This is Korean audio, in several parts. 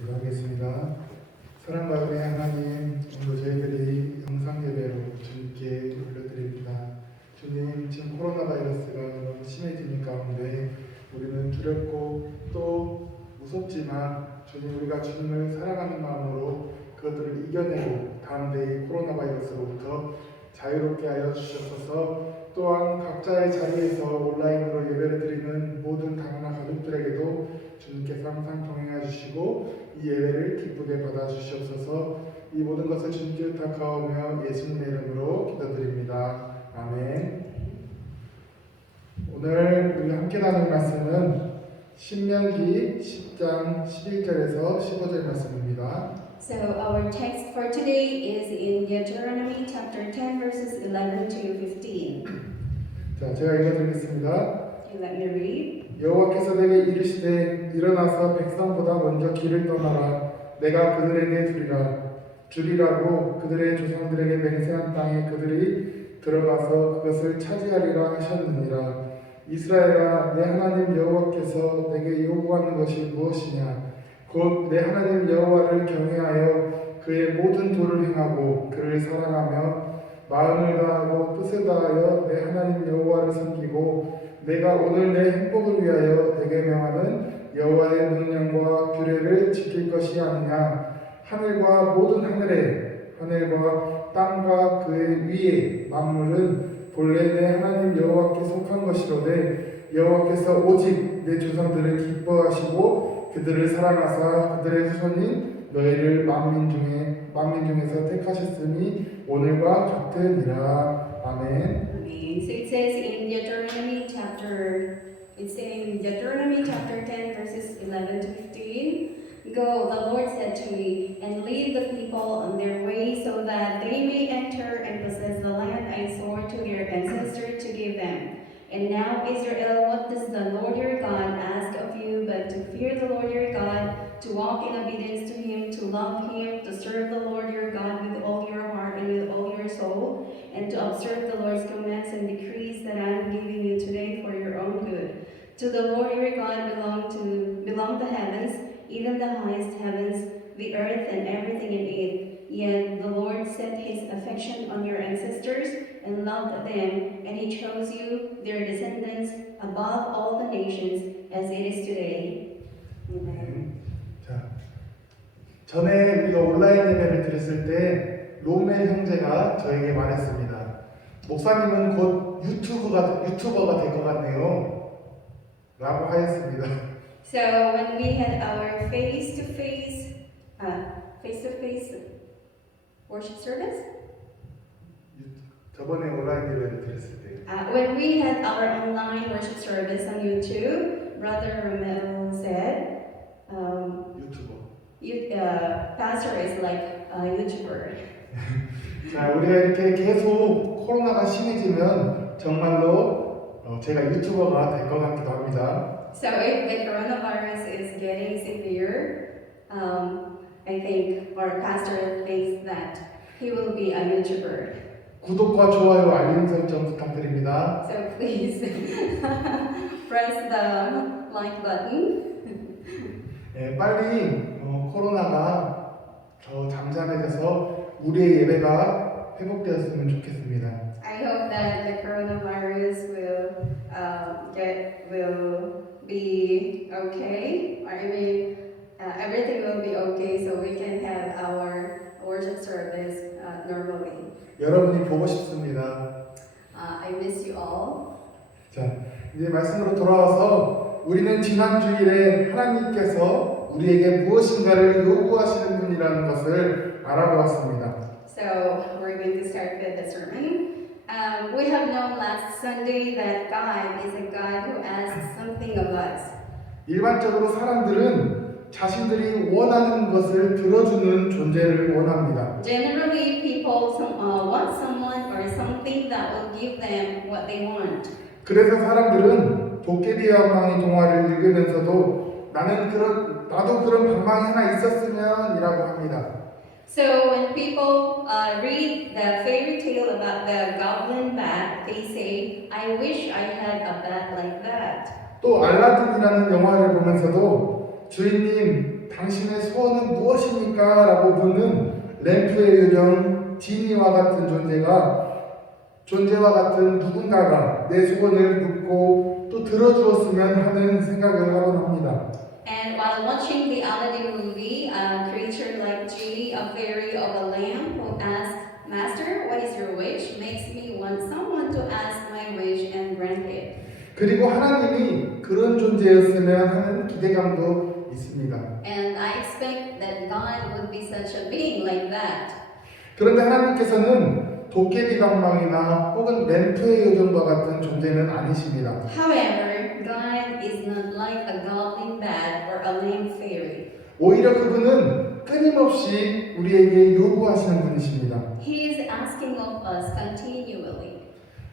기도하겠습니다. 사랑과 은혜 하나님, 오늘 저희들이 영상 예배로 주님께 올려드립니다. 주님, 지금 코로나 바이러스가 너무 심해지는 가운데 우리는 두렵고 또 무섭지만 주님, 우리가 주님을 사랑하는 마음으로 그것들을 이겨내고 다음에 코로나 바이러스로부터 자유롭게 하여 주시옵소서. 또한 각자의 자리에서 온라인으로 예배를 드리는 모든 다문화 가족들에게도 주님께서 항상 동행해 주시고 이 예배를 기쁘게 받아 주시옵소서. 이 모든 것을 주님께 부탁하오며 예수님의 이름으로 기도드립니다. 아멘. 오늘 우리가 함께 나눌 말씀은 신명기 10장 11절에서 15절 말씀입니다. So our text for today is in Deuteronomy chapter 10 verses 11 to 15. 자, 제가 읽어드리겠습니다. You let me read. 여호와께서 내게 이르시되 일어나서 백성보다 먼저 길을 떠나라. 내가 그들에게 주리라고 그들의 조상들에게 맹세한 땅에 그들이 들어가서 그것을 차지하리라 하셨느니라. 이스라엘아, 내 하나님 여호와께서 내게 요구하는 것이 무엇이냐? 곧 내 하나님 여호와를 경외하여 그의 모든 도를 행하고 그를 사랑하며 마음을 다하고 뜻을 다하여 내 하나님 여호와를 섬기고 내가 오늘 내 행복을 위하여 내게 명하는 여호와의 명령과 규례를 지킬 것이 아니냐. 하늘과 모든 하늘과 땅과 그의 위에 만물은 본래 내 하나님 여호와께 속한 것이로되 여호와께서 오직 내 조상들을 기뻐하시고 그들을 사랑하사 그들의 후손인 너희를 만민 중에서 택하셨으니 오늘과 같으니라. 아멘. Amen. So it says in Deuteronomy chapter 10 verses 11 to 15. Go, the Lord said to me, and lead the people on their way so that they may enter and possess the land I swore to their ancestors to give them. And now, Israel, what does the Lord your God ask of you but to fear the Lord your God, to walk in obedience to Him, to love Him, to serve the Lord your God with all your heart and with all your soul, and to observe the Lord's commands and decrees that I am giving you today for your own good. To the Lord your God belong the heavens, even the highest heavens, the earth and everything in it. Yet the Lord set His affection on your ancestors and loved them, and He chose you, their descendants, above all the nations, as it is today. Amen. 자, 전에 우리가 온라인 예배를 드렸을 때 로멜 형제가 저에게 말했습니다. 목사님은 곧 유튜버가 될 것 같네요. 라고 하였습니다. So when we had our face-to-face worship service, 저번에 온라인 예배를 드렸을 때 when we had our online worship service on YouTube, Brother Romel said, 유튜버. pastor is like a YouTuber. 자, 우리가 이렇게 계속 코로나가 심해지면 정말로 제가 유튜버가 될 것 같기도 합니다. So if the coronavirus is getting severe, I think our pastor thinks that he will be a YouTuber. 구독과 좋아요, 알림 설정 부탁드립니다. So please press the like button. 네, 빨리 코로나가 더 잠잠해져서 우리의 예배가 회복되었으면 좋겠습니다. I hope that the coronavirus will be okay, or even everything will be okay, so we can have our worship service normally. 여러분이 보고 싶습니다. I miss you all. 자, 이제 말씀으로 돌아와서 우리는 지난 주일에 하나님께서 우리에게 무엇인가를 요구하시는 분이라는 것을 알아보았습니다. So we're going to start with the sermon. We have known last Sunday that God is a God who asks something of us. 일반적으로 사람들은 자신들이 원하는 것을 들어주는 존재를 원합니다. Generally, people want someone or something that will give them what they want. 그래서 사람들은 도깨비와 방망이 동화를 읽으면서도 나도 그런 방망이 하나 있었으면이라고 합니다. So when people read the fairy tale about the goblin bat, they say, "I wish I had a bat like that." 또 알라딘이라는 영화를 보면서도 주인님 당신의 소원은 무엇입니까? 라고 묻는 램프의 요정 지니와 같은 존재와 같은 누군가가 내 소원을 묻고 또 들어주었으면 하는 생각을 하곤 합니다. And while watching the Aladdin movie, a creature like genie, a fairy of a lamp, who asks, "Master, what is your wish?" makes me want someone to ask my wish and grant it. 그리고 하나님이 그런 존재였으면 하는 기대감도 있습니다. And I expect that God would be such a being like that. 그런데 하나님께서는 도깨비 방망이나 혹은 램프의 요정과 같은 존재는 아니십니다. However, God is not like a goblin bat or a lamp fairy. 오히려 그분은 끊임없이 우리에게 요구하시는 분이십니다. He is asking of us continually.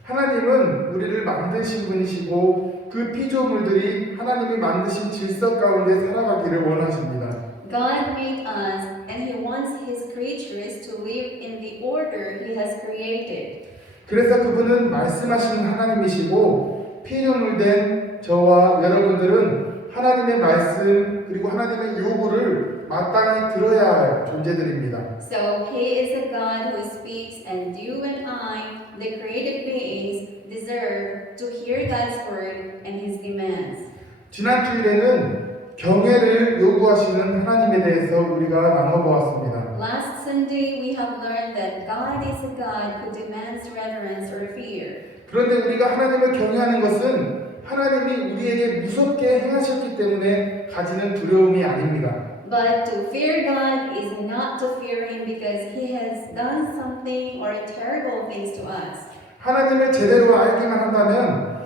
하나님은 우리를 만드신 분이시고 그 피조물들이 하나님이 만드신 질서 가운데 살아가기를 원하십니다. God made us and He wants His creatures to live in the order He has created. 그래서 그분은 말씀하시는 하나님이시고 피조물 된 저와 여러분들은 하나님의 말씀 그리고 하나님의 요구를 마땅히 들어야 할 존재들입니다. So He is a God who speaks, and you and I, the created beings, deserve to hear God's word and His demands. 지난 주일에는 경외를 요구하시는 하나님에 대해서 우리가 나눠보았습니다. Last Sunday, we have learned that God is a God who demands reverence or fear. 그런데 우리가 하나님을 경외하는 것은 하나님이 우리에게 무섭게 행하셨기 때문에 가지는 두려움이 아닙니다. But to fear God is not to fear Him because He has done something or terrible things to us. 하나님을 제대로 알기만 한다면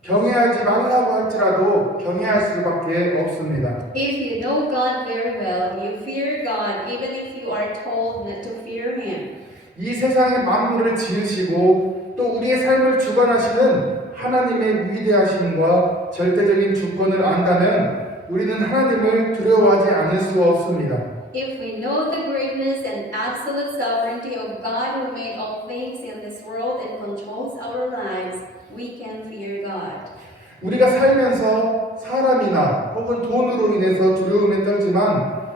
경외하지 말라고 할지라도 경외할 수밖에 없습니다. If you know God very well, you fear God even if you are told not to fear Him. 이 세상의 만물을 지으시고 또 우리의 삶을 주관하시는 하나님의 위대하심과 절대적인 주권을 안다면 우리는 하나님을 두려워하지 않을 수 없습니다. If we know the greatness and absolute sovereignty of God who made all things in this world and controls our lives, we can fear God. 우리가 살면서 사람이나 혹은 돈으로 인해서 두려움에 떨지만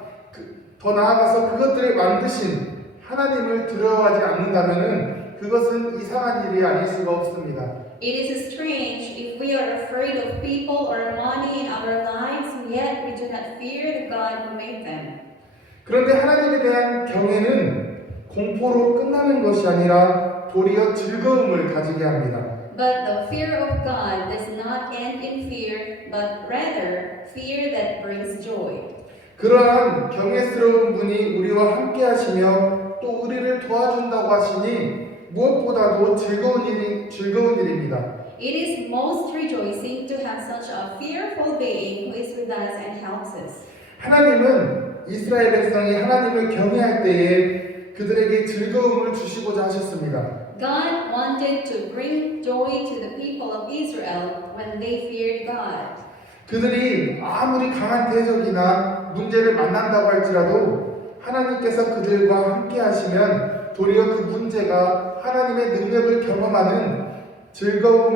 더 나아가서 그것들을 만드신 하나님을 두려워하지 않는다면 그것은 이상한 일이 아닐 수가 없습니다. It is strange if we are afraid of people or money in our lives, yet we do not fear the God who made them. 그런데 하나님에 대한 경외는 공포로 끝나는 것이 아니라 도리어 즐거움을 가지게 합니다. But the fear of God does not end in fear, but rather fear that brings joy. 그러한 경외스러운 분이 우리와 함께 하시며 또 우리를 도와준다고 하시니 무엇보다도 즐거운 일입니다. It is most rejoicing to have such a fearful being who is with us and helps us. 하나님은 이스라엘 백성이 하나님을 경외할 때에 그들에게 즐거움을 주시고자 하셨습니다. God wanted to bring joy to the people of Israel when they feared God. 그들이 아무리 강한 대적이나 문제를 만난다고 할지라도 하나님께서 그들과 함께 하시면 도리어 그 문제가 하나님의 능력을 경험하는 즐거운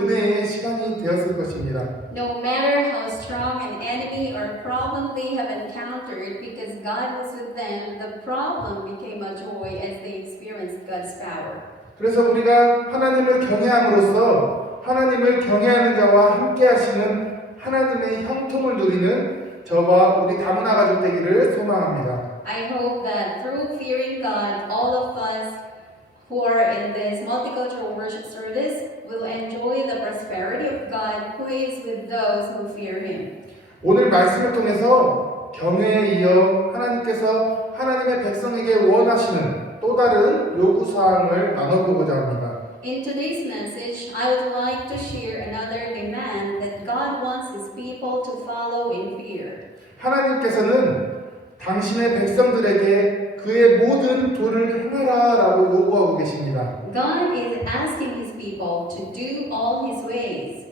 은혜의 시간이 되었을 것입니다. No matter how strong an enemy or problem they have encountered, because God was with them, the problem became a joy as they experienced God's power. 그래서 우리가 하나님을 경외함으로써 하나님을 경외하는 자와 함께 하시는 하나님의 형통을 누리는 저와 우리 다문화 가족 되기를 소망합니다. I hope that through fearing God, all of us who are in this multicultural worship service will enjoy the prosperity of God who is with those who fear Him. 오늘 말씀을 통해서 경외에 이어 하나님께서 하나님의 백성에게 원하시는 또 다른 요구사항을 나눠보고자 합니다. In today's message, I would like to share another demand that God wants His people to follow in fear. 하나님께서는 당신의 백성들에게 그의 모든 도를 행하라 라고 요구하고 계십니다. God is asking His people to do all His ways.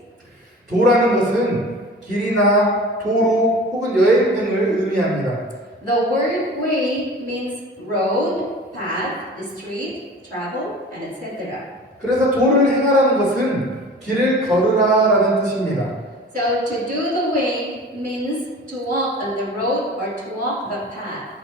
도라는 것은 길이나 도로 혹은 여행 등을 의미합니다. The word way means road, path, street, travel, and etc. 그래서 도를 행하라는 것은 길을 걸으라라는 뜻입니다. So to do the way means to walk on the road or to walk the path.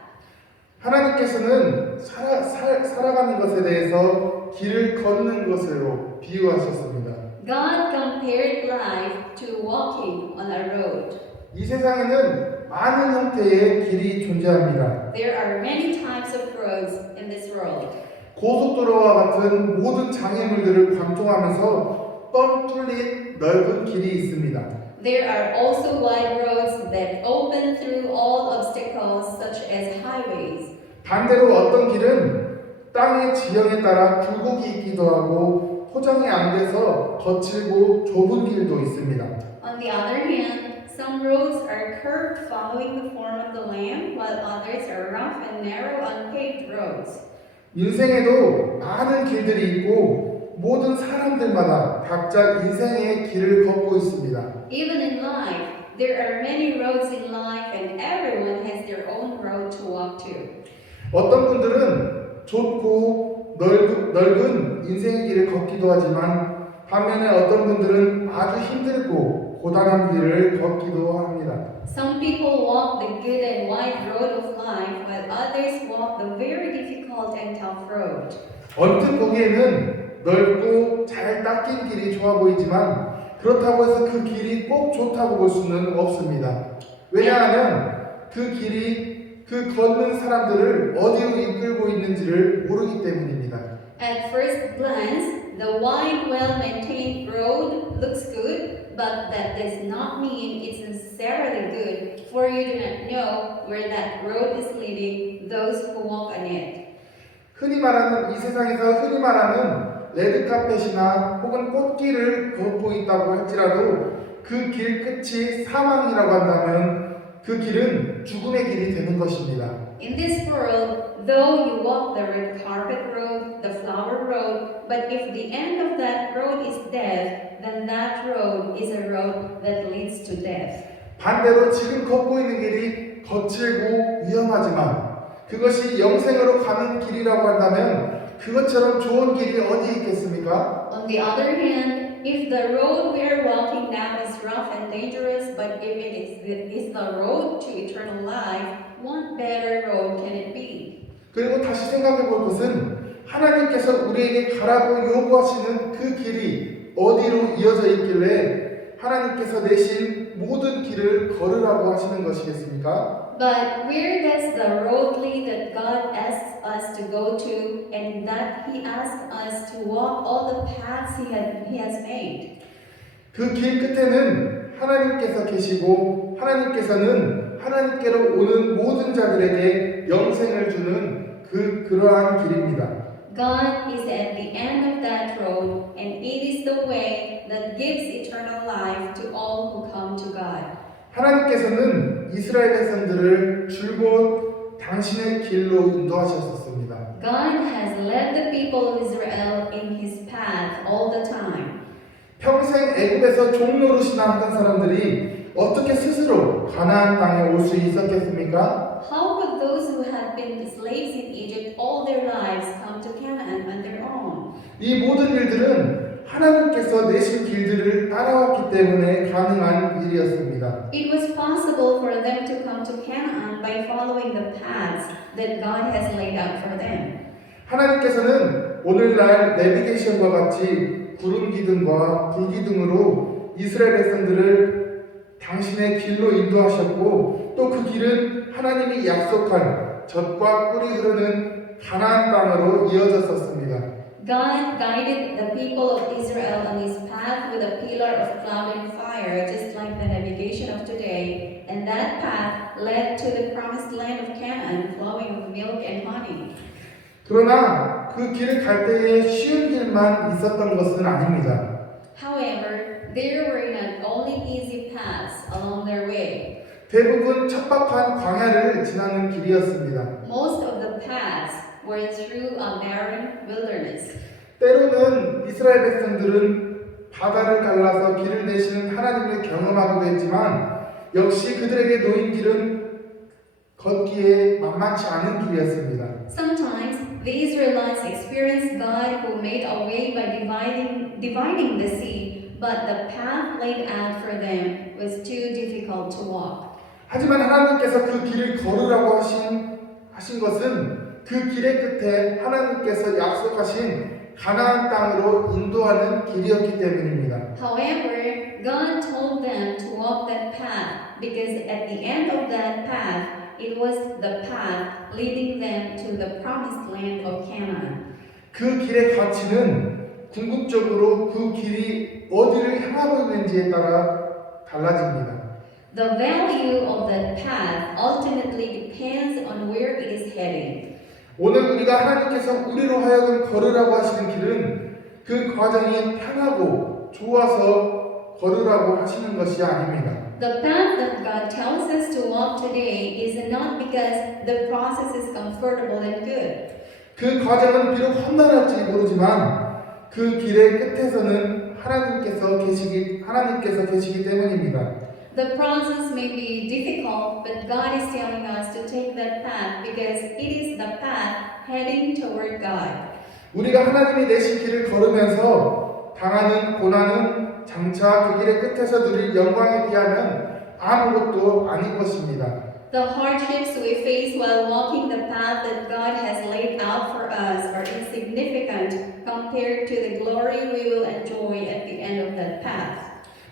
하나님께서는 살아가는 것에 대해서 길을 걷는 것으로 비유하셨습니다. God compared life to walking on a road. 이 세상에는 많은 형태의 길이 존재합니다. There are many types of roads in this world. 고속도로와 같은 모든 장애물들을 관통하면서 뻥 뚫린 넓은 길이 있습니다. There are also wide roads that open through all obstacles such as highways. 반대로 어떤 길은 땅의 지형에 따라 굴곡이 있기도 하고 포장이 안 돼서 거칠고 좁은 길도 있습니다. On the other hand, some roads are curved following the form of the land, while others are rough and narrow unpaved roads. 인생에도 많은 길들이 있고 모든 사람들마다 각자 인생의 길을 걷고 있습니다. Even in life, there are many roads in life and everyone has their own road to walk to. 어떤 분들은 좁고 넓은 인생의 길을 걷기도 하지만 반면에 어떤 분들은 아주 힘들고 고단한 길을 걷기도 합니다. Some people walk the good and wide road of life, while others walk the very difficult and tough road. 언뜻 보기에는 넓고 잘 닦인 길이 좋아 보이지만 그렇다고 해서 그 길이 꼭 좋다고 볼 수는 없습니다. 왜냐하면 그 길이 그 걷는 사람들을 어디로 이끌고 있는지를 모르기 때문입니다. At first glance, the wide, well-maintained road looks good, but that does not mean it's necessarily good, for you do not know where that road is leading those who walk on it. 흔히 말하는 이 세상에서 흔히 말하는 레드카펫이나 혹은 꽃길을 걷고 있다고 할지라도 그 길 끝이 사망이라고 한다면 그 길은 죽음의 길이 되는 것입니다. In this world, though you walk the red carpet road, the flower road, but if the end of that road is death, then that road is a road that leads to death. 반대로 지금 걷고 있는 길이 거칠고 위험하지만 그것이 영생으로 가는 길이라고 한다면 그것처럼 좋은 길이 어디 있겠습니까? On the other hand, if the road we are walking now is rough and dangerous, but if it is the road to eternal life, what better road can it be? 그리고 다시 생각해 볼 것은 하나님께서 우리에게 가라고 요구하시는 그 길이 어디로 이어져 있길래 하나님께서 내신 모든 길을 걸으라고 하시는 것이겠습니까? But where does the road lead that God asks us to go to, and that He asks us to walk all the paths He has made? 그 길 끝에는 하나님께서 계시고 하나님께서는 하나님께로 오는 모든 자들에게 영생을 주는 그러한 길입니다. God is at the end of that road, and it is the way that gives eternal life to all who come to God. 하나님께서는 이스라엘 백성들을 줄곧 당신의 길로 인도하셨습니다. God has led the people of Israel in His path all the time. 평생 애굽에서 종노릇이나 하던 사람들이 어떻게 스스로 가나안 땅에 올 수 있었겠습니까? How could those who had been slaves in Egypt all their lives come to Canaan on their own? 이 모든 일들은 하나님께서 내신 길들을 따라왔기 때문에 가능한 일이었습니다. It was possible for them to come to Canaan by following the paths that God has laid out for them. 하나님께서는 오늘날 내비게이션과 같이 구름 기둥과 불 기둥으로 이스라엘 백성들을 당신의 길로 인도하셨고 또 그 길은 하나님이 약속한 젖과 꿀이 흐르는 가나안 땅으로 이어졌었습니다. God guided the people of Israel on His path with a pillar of cloud and fire, just like the navigation of today, and that path led to the promised land of Canaan, flowing with milk and honey. 그러나 그 길을 갈 때에 쉬운 길만 있었던 것은 아닙니다. However, there were not only easy paths along their way. 대부분 척박한 광야를 지나는 길이었습니다. Most of the paths were through a barren wilderness. 때로는 이스라엘 백성들은 바다를 갈라서 길을 내시는 하나님을 경험하기도 했지만 역시 그들에게 놓인 길은 걷기에 만만치 않은 길이었습니다. Sometimes the Israelites experienced God who made a way by dividing the sea, but the path laid out for them was too difficult to walk. 하지만 하나님께서 그 길을 걸으라고 하신 것은 그 길의 끝에 하나님께서 약속하신 가나안 땅으로 인도하는 길이었기 때문입니다. However, God told them to walk that path because at the end of that path, it was the path leading them to the promised land of Canaan. 그 길의 가치는 궁극적으로 그 길이 어디를 향하고 있는지에 따라 달라집니다. The value of that path ultimately depends on where it is heading. 오늘 우리가 하나님께서 우리로 하여금 걸으라고 하시는 길은 그 과정이 편하고 좋아서 걸으라고 하시는 것이 아닙니다. The path that God tells us to walk today is not because the process is comfortable and good. 그 과정은 비록 험난할지 모르지만 그 길의 끝에서는 하나님께서 계시기 때문입니다. The process may be difficult, but God is telling us to take that path because it is the path heading toward God. 우리가 하나님이 내신 길을 걸으면서 당하는 고난은 장차 그 길의 끝에서 누릴 영광에 비하면 아무것도 아닌 것입니다. The hardships we face while walking the path that God has laid out for us are insignificant compared to the glory we will enjoy at the end of that path.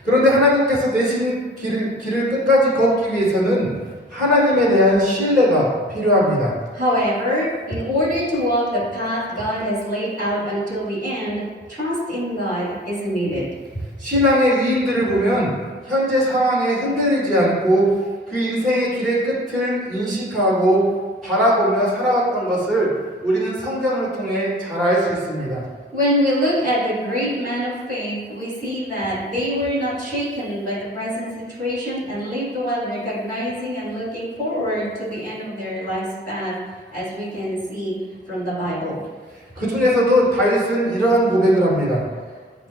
그런데 하나님께서 내신 길을 끝까지 걷기 위해서는 하나님에 대한 신뢰가 필요합니다. However, in order to walk the path God has laid out until the end, trust in God is needed. 신앙의 위인들을 보면 현재 상황에 흔들리지 않고 그 인생의 길의 끝을 인식하고 바라보며 살아왔던 것을 우리는 성경을 통해 잘 알 수 있습니다. When we look at the great men of faith, we see that they were not shaken by the present situation and lived while recognizing and looking forward to the end of their life's path, as we can see from the Bible. 그 중에서도 다윗은 이러한 고백을 합니다.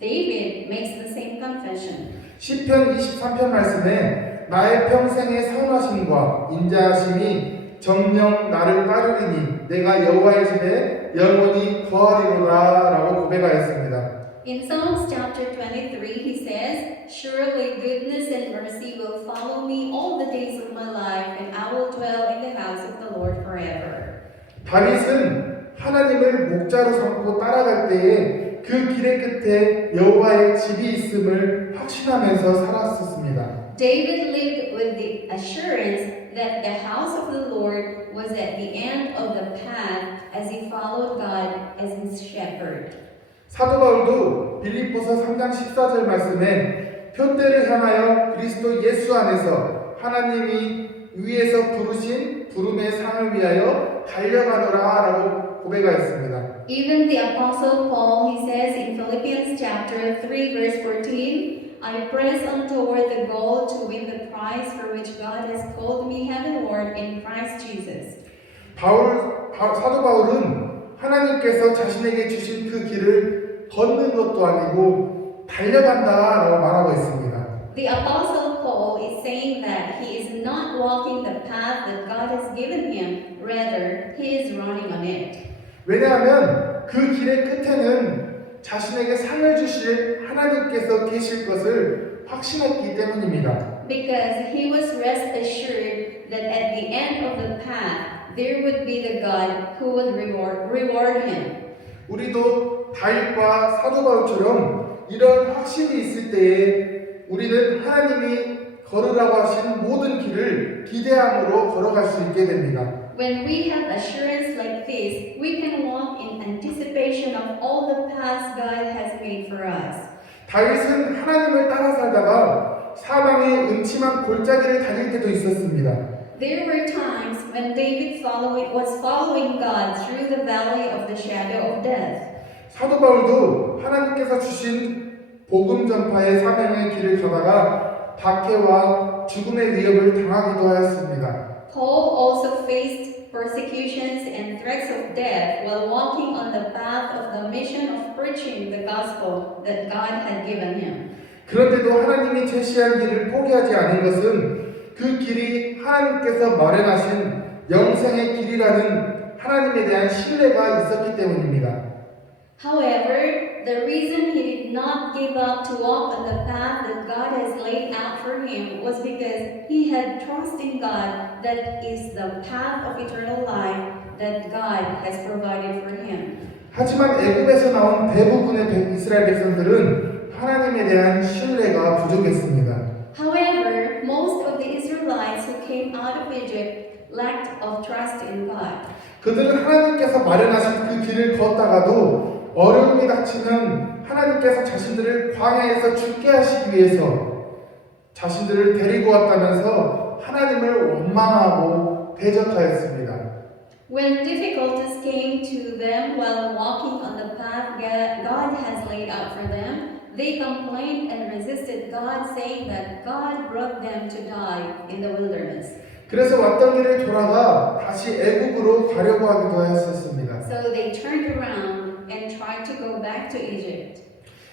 David makes the same confession. 시편 23편 말씀에 나의 평생의 선하심과 인자하심이 정녕 나를 따르리니 내가 여호와의 집에 영원히 거하리로다 라고 고백하였습니다. In Psalms chapter 23, he says, Surely goodness and mercy will follow me all the days of my life, and I will dwell in the house of the Lord forever. 다윗은 하나님을 목자로 삼고 따라갈 때에 그 길의 끝에 여호와의 집이 있음을 확신하면서 살았었습니다. David lived with the assurance that the house of the Lord was at the end of the path as he followed God as his shepherd. 사도 바울도 빌립보서 3장 14절 말씀에 표대를 향하여 그리스도 예수 안에서 하나님이 위에서 부르신 부름의 상을 위하여 달려가노라 라고 고백하였습니다. Even the Apostle Paul, he says in Philippians chapter 3 verse 14, I press on toward the goal to win the prize for which God has called me heavenward in Christ Jesus. 사도 바울은 하나님께서 자신에게 주신 그 길을 걷는 것도 아니고 달려간다라고 말하고 있습니다. The Apostle Paul is saying that he is not walking the path that God has given him, rather he is running on it. 왜냐하면 그 길의 끝에는 자신에게 상을 주실 하나님께서 계실 것을 확신했기 때문입니다. Because he was rest assured that at the end of the path there would be the God who would reward him. 우리도 다윗과 사도 바울처럼 이런 확신이 있을 때에 우리는 하나님이 걸으라고 하신 모든 길을 기대함으로 걸어갈 수 있게 됩니다. When we have assurance like this, we can walk in anticipation of all the paths God has made for us. 다윗은 하나님을 따라 살다가 사방의 음침한 골짜기를 다닐 때도 있었습니다. There were times when David was following God through the valley of the shadow of death. 사도 바울도 하나님께서 주신 복음 전파의 사명의 길을 가다가 박해와 죽음의 위협을 당하기도 하였습니다. Paul also faced persecutions and threats of death while walking on the path of the mission of preaching the gospel that God had given him. 그런데도 하나님이 제시한 길을 포기하지 않은 것은 그 길이 하나님께서 마련하신 영생의 길이라는 하나님에 대한 신뢰가 있었기 때문입니다. However, the reason he did not give up to walk on the path that God has laid out for him was because he had trust in God that is the path of eternal life that God has provided for him. 하지만 애굽에서 나온 대부분의 이스라엘 백성들은 하나님에 대한 신뢰가 부족했습니다. However, most of the Israelites who came out of Egypt lacked of trust in God. 그들은 하나님께서 마련하신 그 길을 걷다가도 어려움이 닥치면 하나님께서 자신들을 광야에서 죽게 하시기 위해서 자신들을 데리고 왔다면서 하나님을 원망하고 대적하였습니다. When difficulties came to them while walking on the path God has laid out for them, they complained and resisted God, saying that God brought them to die in the wilderness. 그래서 왔던 길을 돌아가 다시 애국으로 가려고 하기도 했었습니다. So they turned around and tried to go back to Egypt.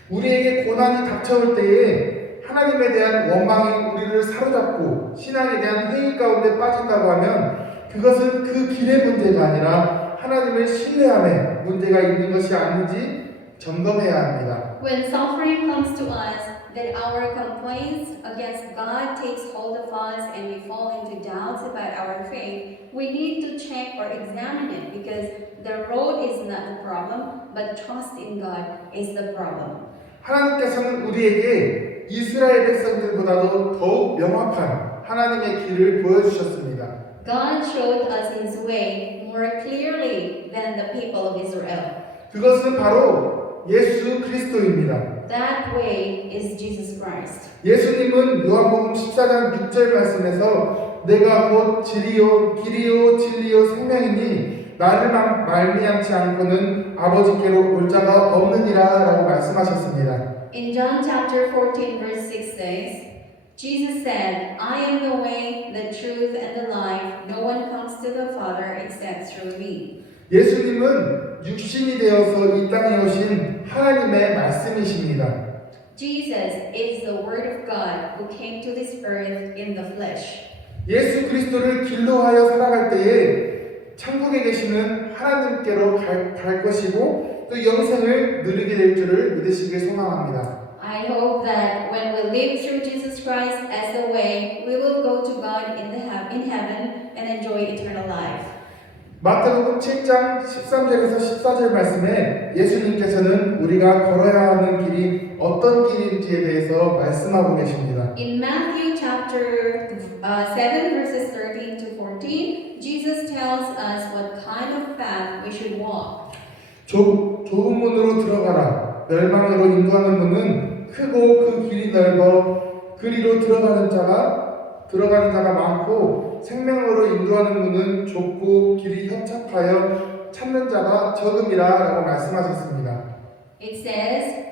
우리에게 고난이 닥쳐올 때에 하나님에 대한 원망이 우리를 사로잡고 신앙에 대한 회의 가운데 빠진다고 하면 그것은 그 길의 문제가 아니라 하나님을 신뢰함에 문제가 있는 것이 아닌지 점검해야 합니다. When suffering comes to us, that our complaints against God takes hold of us and we fall into doubts about our faith, we need to check or examine it because the road is not the problem, but trust in God is the problem. 하나님께서는 우리에게 이스라엘 백성들보다도 더욱 명확한 하나님의 길을 보여주셨습니다. God showed us His way more clearly than the people of Israel. 그것은 바로 예수 그리스도입니다. That way is Jesus Christ. 예수님은 요한복음 14장 6절 말씀에서 내가 곧 진리요 길이요 진리요 생명이니 나를 말미암지 않고는 아버지께로 올 자가 없느니라 라고 말씀하셨습니다. In John chapter 14 verse 6 says, Jesus said, I am the way, the truth, and the life. No one comes to the Father except through me. 예수님은 육신이 되어서 이 땅에 오신 하나님의 말씀이십니다. Jesus is the Word of God who came to this earth in the flesh. 예수 그리스도를 길로 하여 살아갈 때에 천국에 계시는 하나님께로 갈 것이고 또 영생을 누리게 될 줄을 믿으시길 소망합니다. I hope that when we live through Jesus Christ as the way, we will go to God in heaven and enjoy eternal life. 마태복음 7장 13절에서 14절 말씀에 예수님께서는 우리가 걸어야 하는 길이 어떤 길인지에 대해서 말씀하고 계십니다. In Matthew chapter 7 verses 13 to 14, Jesus tells us what kind of path we should walk. 좁은 문으로 들어가라. 멸망으로 인도하는 문은 크고 그 길이 넓어 그리로 들어가는 자가 많고 생명으로 인도하는 문은 좁고 길이 협착하여 찾는 자가 적음이라라고 말씀하셨습니다. It says,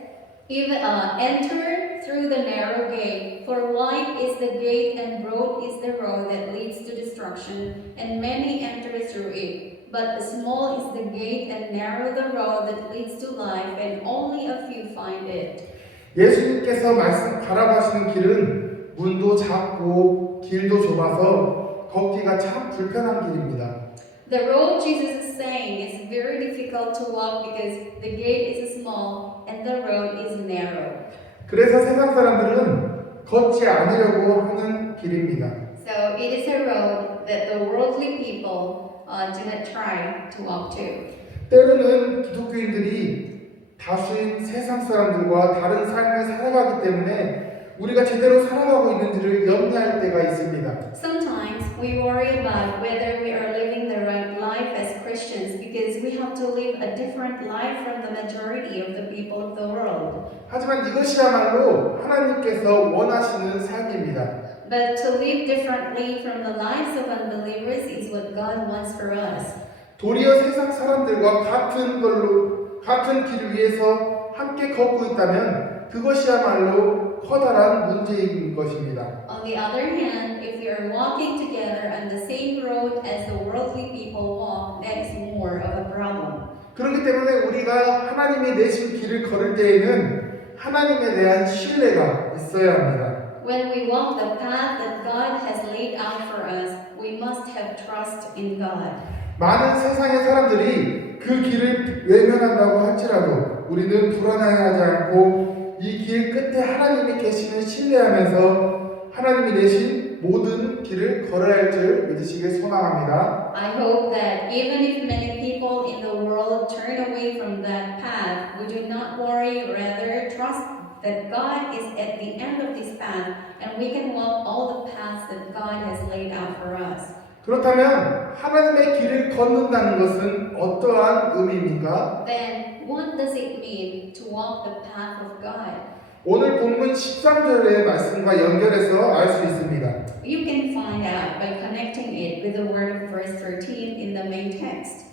enter through the narrow gate, for wide is the gate and broad is the road that leads to destruction, and many enter through it. But small is the gate and narrow the road that leads to life, and only a few find it. 예수님께서 가라가시는 길은 문도 작고 길도 좁아서 걷기가 참 불편한 길입니다. The road Jesus is saying is very difficult to walk because the gate is small and the road is narrow. 그래서 세상 사람들은 걷지 않으려고 하는 길입니다. So it is a road that the worldly people do not try to walk to. 때로는 기독교인들이 다수인 세상 사람들과 다른 삶을 살아가기 때문에 우리가 제대로 살아가고 있는지를 염려할 때가 있습니다. Sometimes we worry about whether we are living the right life as Christians because we have to live a different life from the majority of the people of the world. 하지만 이것이야말로 하나님께서 원하시는 삶입니다. But to live differently from the lives of unbelievers is what God wants for us. 도리어 세상 사람들과 같은 길 위에서 함께 걷고 있다면 그것이야말로 커다란 문제인 것입니다. On the other hand, if we are walking together on the same road as the worldly people walk, that is more of a problem. 그렇기 때문에 우리가 하나님이 내신 길을 걸을 때에는 하나님에 대한 신뢰가 있어야 합니다. When we walk the path that God has laid out for us, we must have trust in God. 많은 세상의 사람들이 그 길을 외면한다고 할지라도 우리는 불안해하지 않고 이 길 끝에 하나님이 계심을 신뢰하면서 하나님이 내신 모든 길을 걸어야 할 줄 믿으시길 소망합니다. I hope that even if many people in the world turn away from that path, we do not worry, rather trust that God is at the end of this path and we can walk all the paths that God has laid out for us. 그렇다면 하나님의 길을 걷는다는 것은 어떠한 의미입니까? Then, what does it mean to walk the path of God? 오늘 본문 13절의 말씀과 연결해서 알 수 있습니다. You can find out by connecting it with the word of verse 13 in the main text.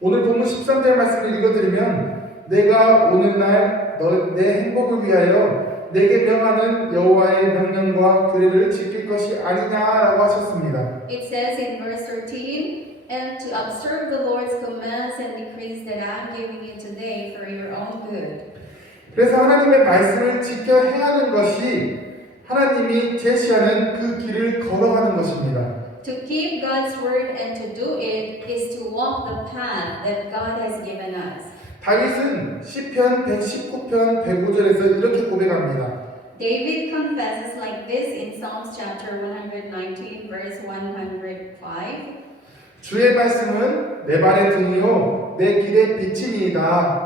오늘 본문 13절 말씀을 읽어드리면 내가 오늘날 내 행복을 위하여 내게 명하는 여호와의 명령과 규례를 지킬 것이 아니냐라고 하셨습니다. It says in verse 13, and to observe the Lord's commands and decrees that I am giving you today for your own good. 그래서 하나님의 말씀을 지켜 행하는 것이 하나님이 제시하는 그 길을 걸어가는 것입니다. To keep God's word and to do it is to walk the path that God has given us. 다윗은 시편 119편 105절에서 이렇게 고백합니다. David confesses like this in Psalms chapter 119 verse 105. 주의 말씀은 내 발의 등이요 내 길의 빛이니이다.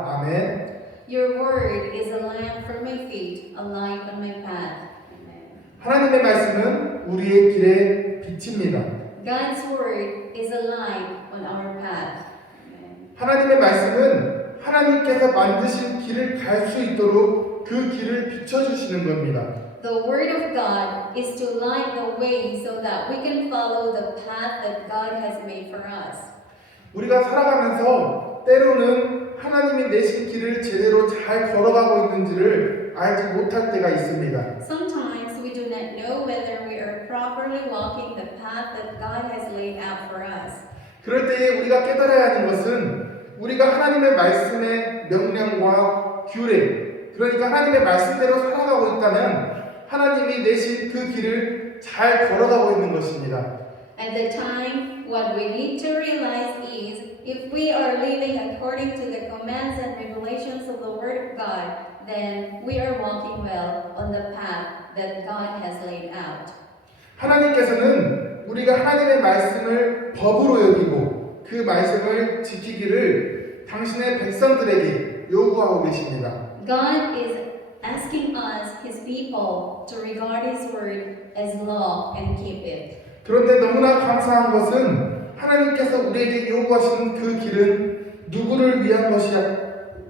아멘. Your word is a lamp for my feet, a light on my path. Amen. 하나님의 말씀은 우리의 길의 빛입니다. God's word is a light on our path. Amen. 하나님의 말씀은 하나님께서 만드신 길을 갈 수 있도록 그 길을 비춰주시는 겁니다. The word of God is to light the way so that we can follow the path that God has made for us. 우리가 살아가면서 때로는 하나님이 내신 길을 제대로 잘 걸어가고 있는지를 알지 못할 때가 있습니다. Sometimes we do not know whether we are properly walking the path that God has laid out for us. 그럴 때에 우리가 깨달아야 하는 것은 우리가 하나님의 말씀의 명령과 규례, 그러니까 하나님의 말씀대로 살아가고 있다면 하나님이 내신 그 길을 잘 걸어가고 있는 것입니다. At the time, what we need to realize is if we are living according to the commands and regulations of the Word of God, then we are walking well on the path that God has laid out. 하나님께서는 우리가 하나님의 말씀을 법으로 여기고 그 말씀을 지키기를 당신의 백성들에게 요구하고 계십니다. God is asking us, His people, to regard His Word as law and keep it. 그런데 너무나 감사한 것은 하나님께서 우리에게 요구하시는 그 길은 누구를 위한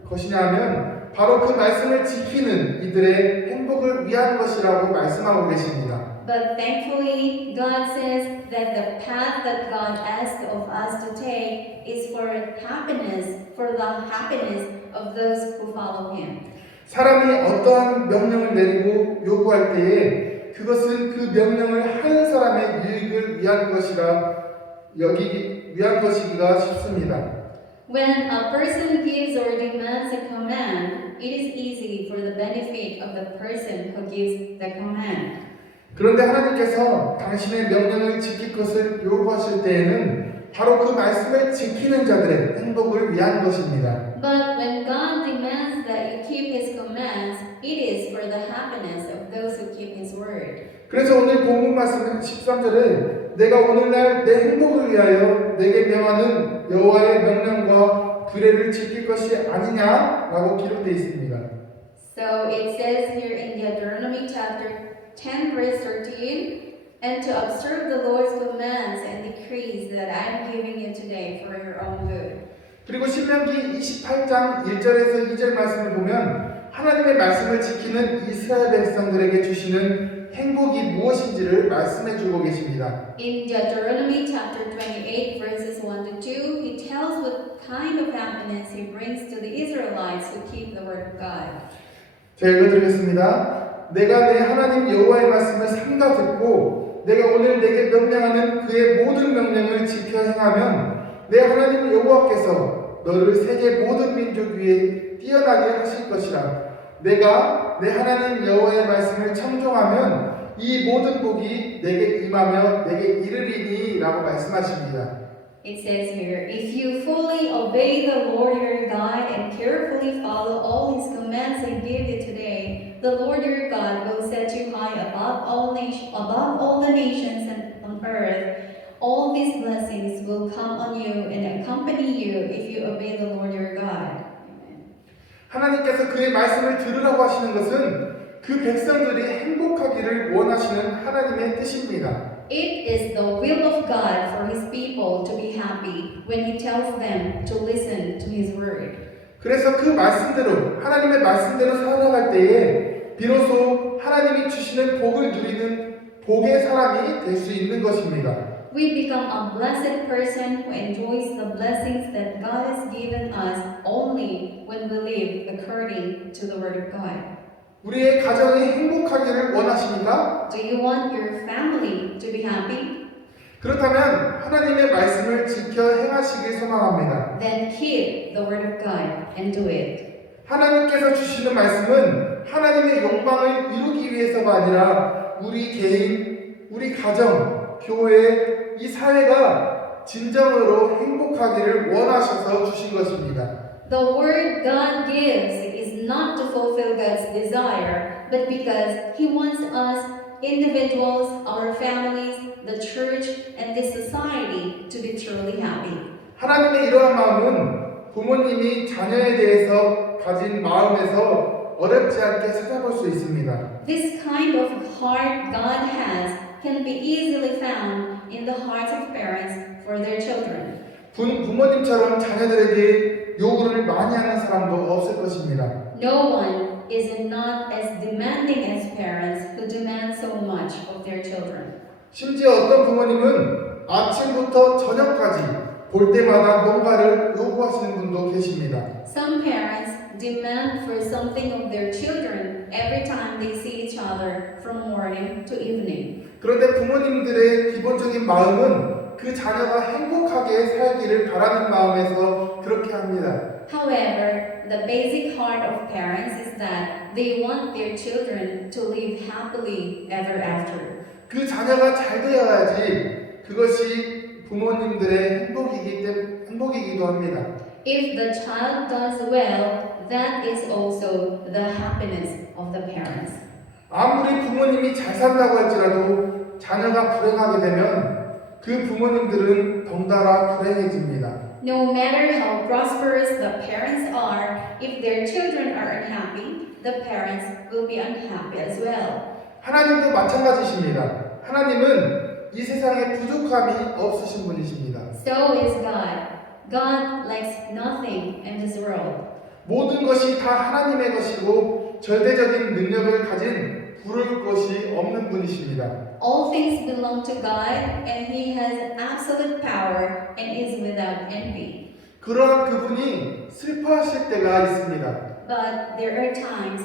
것이냐 하면 바로 그 말씀을 지키는 이들의 행복을 위한 것이라고 말씀하고 계십니다. But thankfully, God says that the path that God asks of us to take is for happiness, for the happiness of those who follow Him. 사람이 어떠한 명령을 내리고 요구할 때에 그것은 그 명령을 하는 사람의 유익을 위한 위한 것이기가 쉽습니다. When a person gives or demands a command, it is easy for the benefit of the person who gives the command. 그런데 하나님께서 당신의 명령을 지킬 것을 요구하실 때에는 바로 그 말씀을 지키는 자들의 행복을 위한 것입니다. But when God demands that you keep His commands, it is for the happiness of those who keep His word. 그래서 오늘 본문 말씀 13절에 내가 오늘날 내 행복을 위하여 내게 명하는 여호와의 명령과 규례를 지킬 것이 아니냐라고 기록되어 있습니다. So it says here in Deuteronomy chapter 10 verse 13, and to observe the Lord's commands and decrees that I am giving you today for your own good. 그리고 신명기 28장 1절에서 2절 말씀을 보면 하나님의 말씀을 지키는 이스라엘 백성들에게 주시는 행복이 무엇인지를 말씀해 주고 계십니다. In Deuteronomy chapter 28 verses 1 to 2, he tells what kind of happiness he brings to the Israelites who keep the word of God. 제가 읽어드리겠습니다. 내가 내 하나님 여호와의 말씀을 삼가 듣고 내가 오늘 내게 명령하는 그의 모든 명령을 지켜 행하면 내 하나님 여호와께서 너를 세계 모든 민족 위에 뛰어나게 하실 것이라. 내가 내 하나님 여호와의 말씀을 청종하면 이 모든 복이 내게 임하며 내게 이르리니 라고 말씀하십니다. It says here, if you fully obey the Lord your God and carefully follow all his commands I give you today, the Lord your God will set you high above all the nations on earth. All these blessings will come on you and accompany you if you obey the Lord your God. Amen. 하나님께서 그의 말씀을 들으라고 하시는 것은 그 백성들이 행복하기를 원하시는 하나님의 뜻입니다. It is the will of God for his people to be happy when he tells them to listen to his word. 그래서 그 말씀대로 하나님의 말씀대로 살아갈 때에 비로소 하나님이 주시는 복을 누리는 복의 사람이 될 수 있는 것입니다. We become a blessed person who enjoys the blessings that God has given us only when we live according to the word of God. 우리의 가정이 행복하기를 원하십니까? Do you want your family to be happy? 그렇다면 하나님의 말씀을 지켜 행하시길 소망합니다. Then keep the word of God and do it. 하나님께서 주시는 말씀은 하나님의 영광을 이루기 위해서가 아니라 우리 개인, 우리 가정, 교회, 이 사회가 진정으로 행복하기를 원하셔서 주신 것입니다. The word God gives is not to fulfill God's desire, but because He wants us, individuals, our families, the church, and this society to be truly happy. 하나님의 이러한 마음은 부모님이 자녀에 대해서 가진 마음에서 어렵지 않게 찾아볼 수 있습니다. This kind of heart God has can be easily found in the hearts of parents for their children. 부모님처럼 자녀들에게 요구를 많이 하는 사람도 없을 것입니다. No one is not as demanding as parents who demand so much of their children. 심지어 어떤 부모님은 아침부터 저녁까지 볼 때마다 뭔가를 요구하시는 분도 계십니다. Some parents demand for something of their children every time they see each other from morning to evening. 그런데 부모님들의 기본적인 마음은 그 자녀가 행복하게 살기를 바라는 마음에서 그렇게 합니다. However, the basic heart of parents is that they want their children to live happily ever after. 그 자녀가 잘 되어야지 그것이 부모님들의 행복이기도 합니다. If the child does well, that is also the happiness of the parents. 아무리 부모님이 잘 산다고 할지라도 자녀가 불행하게 되면 그 부모님들은 덩달아 불행해집니다. No matter how prosperous the parents are, if their children are unhappy, the parents will be unhappy as well. 하나님도 마찬가지십니다. 하나님은 이 세상에 부족함이 없으신 분이십니다. So is God. God lacks nothing in this world. 모든 것이 다 하나님의 것이고 절대적인 능력을 가진 부를 것이 없는 분이십니다. All things belong to God, and He has absolute power and is without envy. 그러한 그분이 슬퍼하실 때가 있습니다. But there are times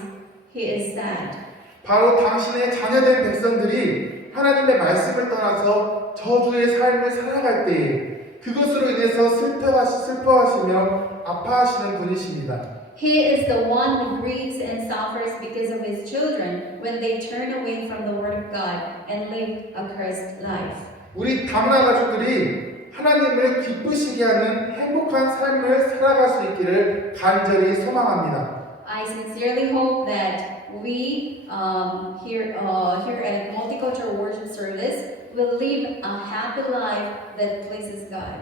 He is sad. 바로 당신의 자녀된 백성들이 하나님의 말씀을 떠나서 저주의 삶을 살아갈 때에 그것으로 인해서 슬퍼하시며 아파하시는 분이십니다. He is the one who grieves and suffers because of His children when they turn away from the Word of God and live a cursed life. 우리 다문화 가족들이 하나님을 기쁘시게 하는 행복한 삶을 살아갈 수 있기를 간절히 소망합니다. I sincerely hope that we here at Multicultural Worship Service will live a happy life that pleases God.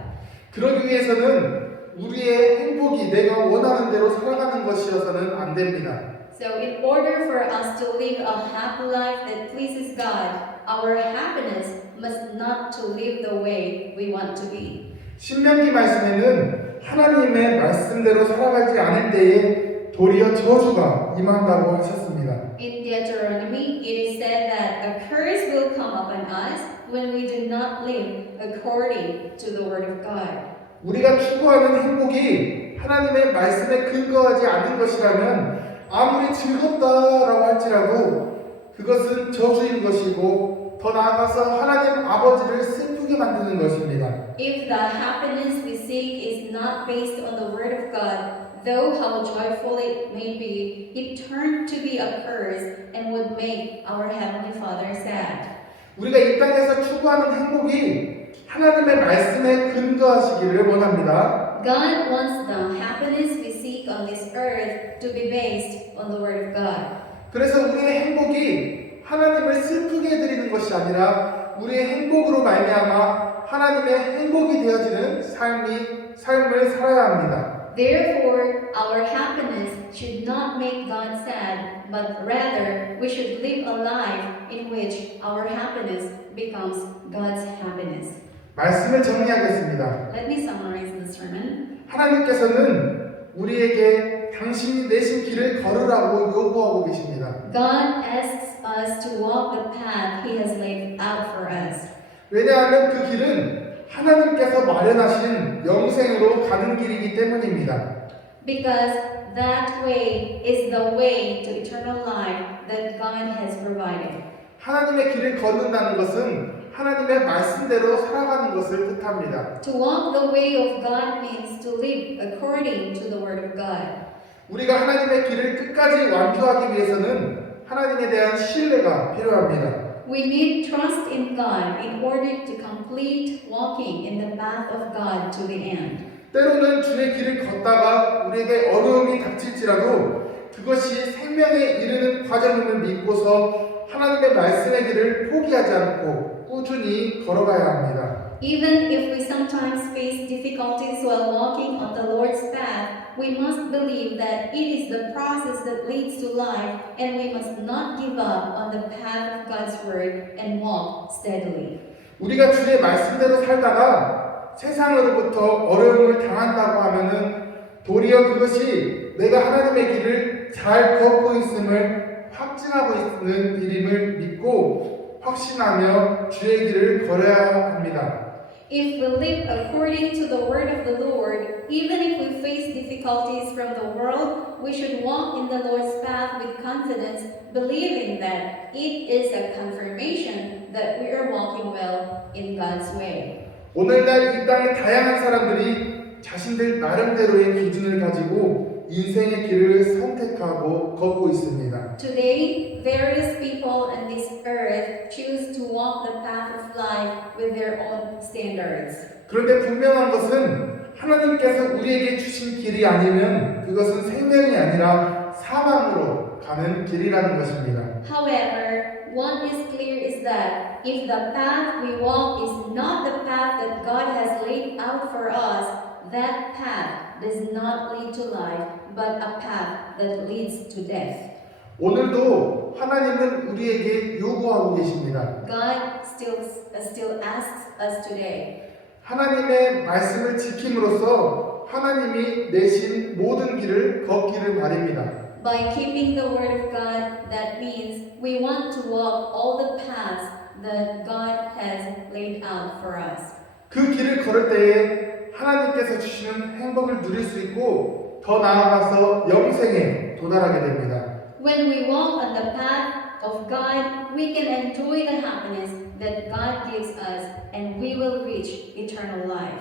그러기 위해서는 우리의 행복이 내가 원하는 대로 살아가는 것이어서는 안 됩니다. So in order for us to live a happy life that pleases God, our happiness must not to live the way we want to be. 신명기 말씀에는 하나님의 말씀대로 살아가지 않을 때에 도리어 저주가 임한다고 하셨습니다. In Deuteronomy, it is said that a curse will come upon us when we do not live according to the word of God. 우리가 추구하는 행복이 하나님의 말씀에 근거하지 않는 것이라면 아무리 즐겁다라고 할지라도 그것은 저주인 것이고 더 나아가서 하나님 아버지를 슬프게 만드는 것입니다. If the happiness we seek is not based on the word of God, though how joyful it may be, it turned to be a curse and would make our Heavenly Father sad. 우리가 이 땅에서 추구하는 행복이 하나님의 말씀에 근거하시기를 원합니다. God wants the happiness we seek on this earth to be based on the Word of God. 그래서 우리의 행복이 하나님을 슬프게 해드리는 것이 아니라 우리의 행복으로 말미암아 하나님의 행복이 되어지는 삶을 살아야 합니다. Therefore, our happiness should not make God sad, but rather we should live a life in which our happiness becomes God's happiness. 말씀을 정리하겠습니다. Let me summarize the sermon. 하나님께서는 우리에게 당신이 내신 길을 걸으라고 요구하고 계십니다. God asks us to walk the path He has laid out for us. 왜냐하면 그 길은 하나님께서 마련하신 영생으로 가는 길이기 때문입니다. Because that way is the way to eternal life that God has provided. 하나님의 길을 걷는다는 것은 하나님의 말씀대로 살아가는 것을 뜻합니다. To walk the way of God means to live according to the Word of God. 우리가 하나님의 길을 끝까지 완주하기 위해서는 하나님에 대한 신뢰가 필요합니다. We need trust in God in order to complete walking in the path of God to the end. 때로는 주의 길을 걷다가 우리에게 어려움이 닥칠지라도 그것이 생명에 이르는 과정임을 믿고서 하나님의 말씀의 길을 포기하지 않고 꾸준히 걸어가야 합니다. Even if we sometimes face difficulties while walking on the Lord's path, we must believe that it is the process that leads to life, and we must not give up on the path of God's Word and walk steadily. 우리가 주의 말씀대로 살다가 세상으로부터 어려움을 당한다고 하면은 도리어 그것이 내가 하나님의 길을 잘 걷고 있음을 확증하고 있는 일임을 믿고 확신하며 주의 길을 걸어야 합니다. If we live according to the word of the Lord, even if we face difficulties from the world, we should walk in the Lord's path with confidence, believing that it is a confirmation that we are walking well in God's way. 오늘날 이 땅의 다양한 사람들이 자신들 나름대로의 기준을 가지고 인생의 길을 선택하고 걷고 있습니다. Today, various people on this earth choose to walk the path of life with their own standards. 그런데 분명한 것은 하나님께서 우리에게 주신 길이 아니면 그것은 생명이 아니라 사망으로 가는 길이라는 것입니다. However, what is clear is that if the path we walk is not the path that God has laid out for us, that path does not lead to life, but a path that leads to death. 오늘도 하나님은 우리에게 요구하고 계십니다. God still asks us today. 하나님의 말씀을 지킴으로써 하나님이 내신 모든 길을 걷기를 바랍니다. By keeping the word of God, that means we want to walk all the paths that God has laid out for us. 그 길을 걸을 때에 하나님께서 주시는 행복을 누릴 수 있고 더 나아가서 영생에 도달하게 됩니다. When we walk on the path of God, we can enjoy the happiness that God gives us, and we will reach eternal life.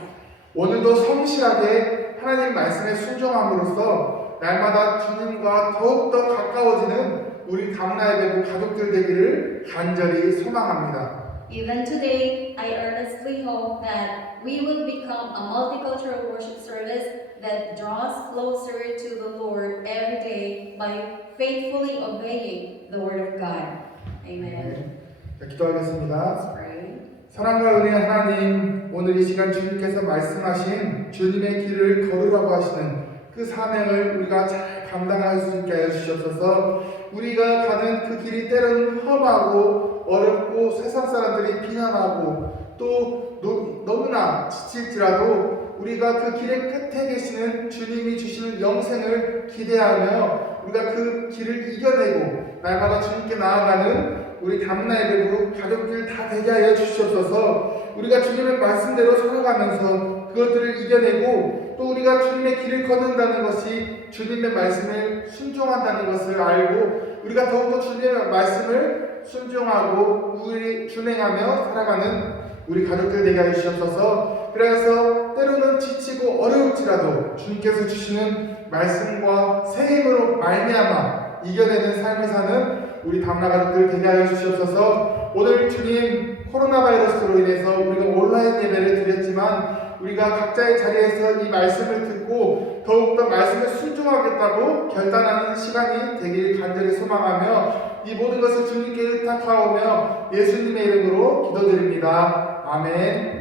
오늘도 성실하게 하나님 말씀에 순종함으로써 날마다 주님과 더욱더 가까워지는 우리 담나의 배부 가족들 되기를 간절히 소망합니다. Even today, I earnestly hope that we will become a multicultural worship service that draws closer to the Lord every day by faithfully obeying the Word of God. Amen. 자, 기도하겠습니다. Let's pray. 사랑과 은혜 하나님, 오늘 이 시간 주님께서 말씀하신 주님의 길을 걸으라고 하시는 그 사명을 우리가 잘 감당할 수 있게 하여 주시옵소서. 우리가 가는 그 길이 때로는 험하고 어렵고 세상 사람들이 비난하고 또 너무나 지칠지라도 우리가 그 길의 끝에 계시는 주님이 주시는 영생을 기대하며 우리가 그 길을 이겨내고 날마다 주님께 나아가는 우리 담나의 배부 가족들 다 되게 하여 주시옵소서. 우리가 주님의 말씀대로 살아가면서 그것들을 이겨내고 또 우리가 주님의 길을 걷는다는 것이 주님의 말씀을 순종한다는 것을 알고 우리가 더욱더 주님의 말씀을 순종하고 우리 준행하며 살아가는 우리 가족들 되게 하여 주시옵소서. 그래서 때로는 지치고 어려울지라도 주님께서 주시는 말씀과 새 힘으로 말미암아 이겨내는 삶을 사는 우리 담나 가족들 되게 하여 주시옵소서. 오늘 주님 코로나 바이러스로 인해서 우리가 온라인 예배를 드렸지만 우리가 각자의 자리에서 이 말씀을 듣고 더욱더 말씀에 순종하겠다고 결단하는 시간이 되길 간절히 소망하며 이 모든 것을 주님께 의탁하오며 예수님의 이름으로 기도드립니다. 아멘.